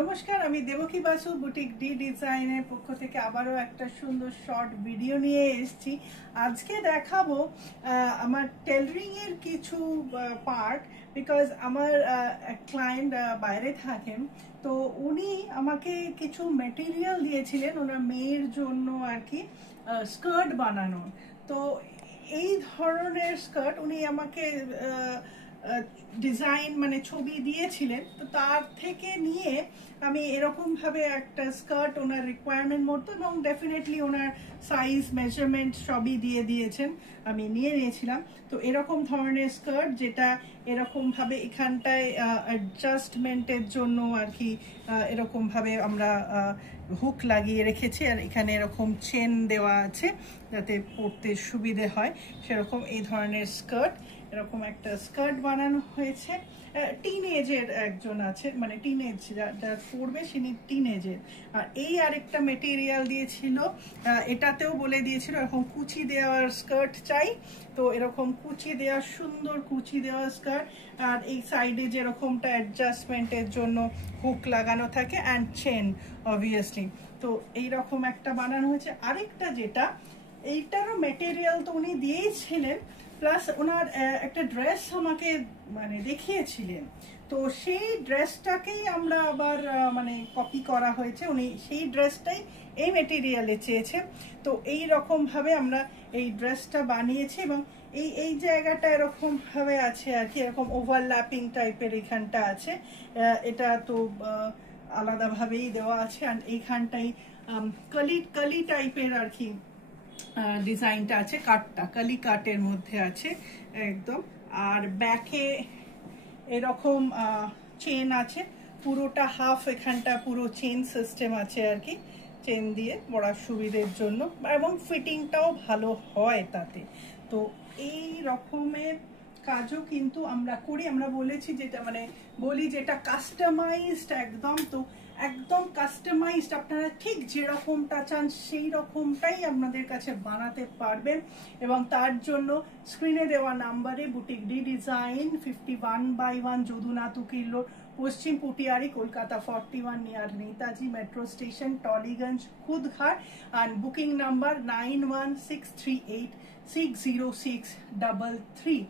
নমস্কার, আমি Devaki Basu boutique D ডিজাইনের পক্ষ থেকে আবারও একটা সুন্দর শর্ট ভিডিও নিয়ে এসেছি। আজকে দেখাবো আমার টেলারিং এর কিছু পার্ট, বিকজ আমার ক্লায়েন্ট বাইরে থাকেন, তো উনি আমাকে কিছু মেটেরিয়াল দিয়েছিলেন ওনার মেয়ের জন্য আর কি স্কার্ট বানানোর। তো এই ধরনের স্কার্ট উনি আমাকে ডিজাইন মানে ছবি দিয়েছিলেন, তো তার থেকে নিয়ে আমি এরকম ভাবে একটা স্কার্ট ওনার রিকোয়ারমেন্ট মতো এবং ডেফিনেটলি ওনার সাইজ মেজারমেন্ট সবই দিয়ে দিয়েছেন, আমি নিয়ে নিয়েছিলাম। তো এরকম ধরনের স্কার্ট যেটা এরকম ভাবে এখানটায় অ্যাডজাস্টমেন্টের জন্য আর কি এরকম ভাবে আমরা হুক লাগিয়ে রেখেছি, আর এখানে এরকম চেন দেওয়া আছে যাতে পরতে সুবিধে হয়। সেরকম এই ধরনের স্কার্ট, এরকম একটা স্কার্ট বানানো হয়েছে। টিনেজের একজন আছে, মানে টিনেজ যার পরবে তিনি টিনেজের। আর এই আরেকটা মেটেরিয়াল দিয়েছিল, এটাতেও বলে দিয়েছিল এরকম কুচি দেওয়ার স্কার্ট চাই। তো এরকম কুচি দেওয়া, সুন্দর কুচি দেওয়া স্কার্ট, আর এই সাইডে যেরকমটা অ্যাডজাস্টমেন্টের জন্য হুক লাগানো থাকে অ্যান্ড চেন অবভিয়াসলি। তো এইরকম একটা বানানো হয়েছে। আরেকটা যেটা, এইটারও মেটেরিয়াল তো উনি দিয়েছিলেন, প্লাস ওনার একটা ড্রেস আমাকে মানে দেখিয়েছিলেন, তো সেই ড্রেসটাকেই আমরা আবার মানে কপি করা হয়েছে। উনি সেই ড্রেসটাই এই মেটেরিয়ালে চেয়েছে, তো এই রকম ভাবে আমরা এই ড্রেসটা বানিয়েছি। এবং এই এই জায়গাটা এরকম ভাবে আছে আর কি, এরকম ওভারল্যাপিং টাইপের এখানটা আছে, এটা তো আলাদাভাবেই দেওয়া আছে। আর এইখানটাই কলি টাইপের আর কি ডিজাইনটা আছে, কাটটা কালি কাটের মধ্যে আছে একদম। আর ব্যাকে এরকম চেন আছে, পুরোটা হাফ এখানটা পুরো চেন সিস্টেম আছে আর কি, চেন দিয়ে পরার সুবিধের জন্য, এবং ফিটিংটাও ভালো হয় তাতে। তো এই রকমের কাজও কিন্তু আমরা করি। আমরা বলেছি যেটা মানে বলি যেটা কাস্টমাইজড একদম, তো একদম কাস্টমাইজড আপনারা ঠিক যেরকমটা চান সেই রকমটাই আপনাদের কাছে বানাতে পারবেন। এবং তার জন্য স্ক্রিনে দেওয়া নাম্বারে boutique D design 51/1 Jadunath Ukil road, Paschim Putiary, Kolkata 41, near Netaji metro station, Tollygunge, Khudghat. আর বুকিং নাম্বার 9163860633।